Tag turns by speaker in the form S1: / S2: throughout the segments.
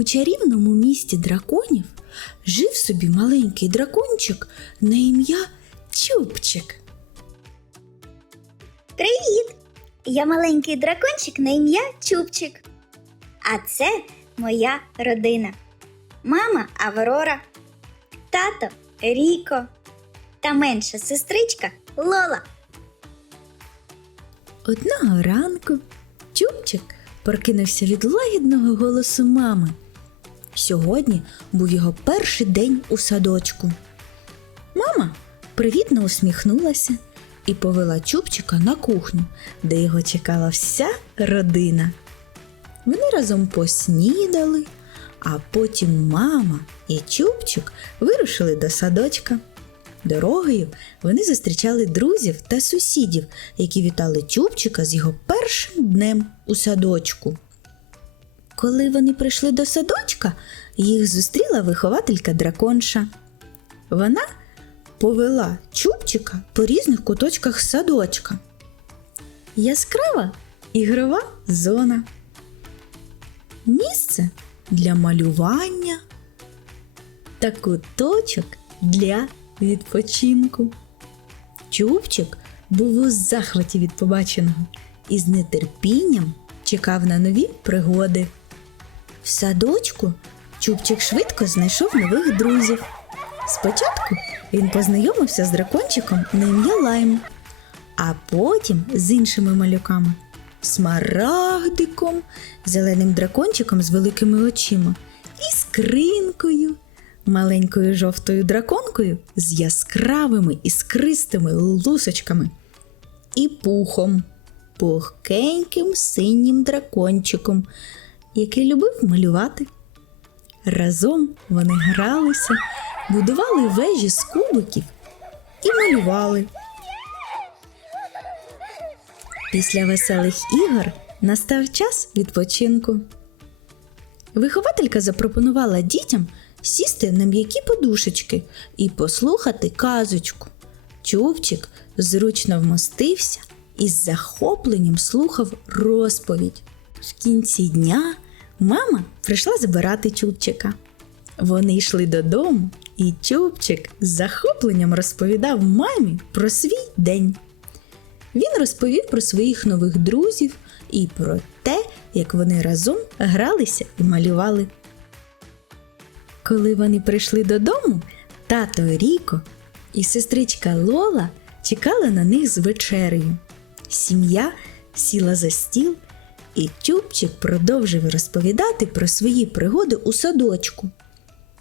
S1: У чарівному місті драконів жив собі маленький дракончик на ім'я Чупчик.
S2: Привіт! Я маленький дракончик на ім'я Чупчик. А це моя родина. Мама Аврора, тато Ріко та менша сестричка Лола.
S1: Одного ранку Чупчик прокинувся від лагідного голосу мами. Сьогодні був його перший день у садочку. Мама привітно усміхнулася і повела Чупчика на кухню, де його чекала вся родина. Вони разом поснідали, а потім мама і Чупчик вирушили до садочка. Дорогою вони зустрічали друзів та сусідів, які вітали Чупчика з його першим днем у садочку. Коли вони прийшли до садочка, їх зустріла вихователька драконша. Вона повела Чупчика по різних куточках садочка. Яскрава ігрова зона. Місце для малювання та куточок для відпочинку. Чубчик був у захваті від побаченого і з нетерпінням чекав на нові пригоди. Садочку Чубчик швидко знайшов нових друзів. Спочатку він познайомився з дракончиком на ім'я Лайм, а потім з іншими малюками смарагдиком, зеленим дракончиком з великими очима і скринкою, маленькою жовтою драконкою з яскравими іскристими лусочками і пухом, пухкеньким синім дракончиком, який любив малювати. Разом вони гралися, будували вежі з кубиків і малювали. Після веселих ігор настав час відпочинку. Вихователька запропонувала дітям сісти на м'які подушечки і послухати казочку. Чубчик зручно вмостився і з захопленням слухав розповідь. В кінці дня мама прийшла забирати Чубчика. Вони йшли додому, і Чубчик з захопленням розповідав мамі про свій день. Він розповів про своїх нових друзів і про те, як вони разом гралися і малювали. Коли вони прийшли додому, тато Ріко і сестричка Лола чекали на них з вечерею. Сім'я сіла за стіл, і Чубчик продовжив розповідати про свої пригоди у садочку.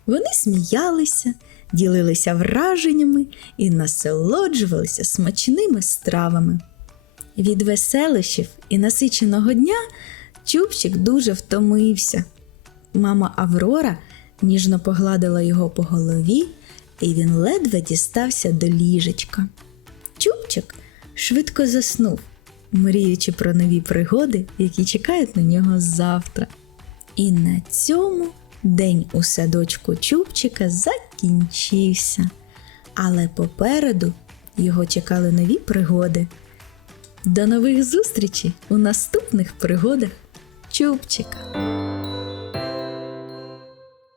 S1: Вони сміялися, ділилися враженнями і насолоджувалися смачними стравами. Від веселощів і насиченого дня Чубчик дуже втомився. Мама Аврора ніжно погладила його по голові, і він ледве дістався до ліжечка. Чубчик швидко заснув, мріючи про нові пригоди, які чекають на нього завтра. І на цьому день у садочку Чубчика закінчився, але попереду його чекали нові пригоди. До нових зустрічей у наступних пригодах Чубчика!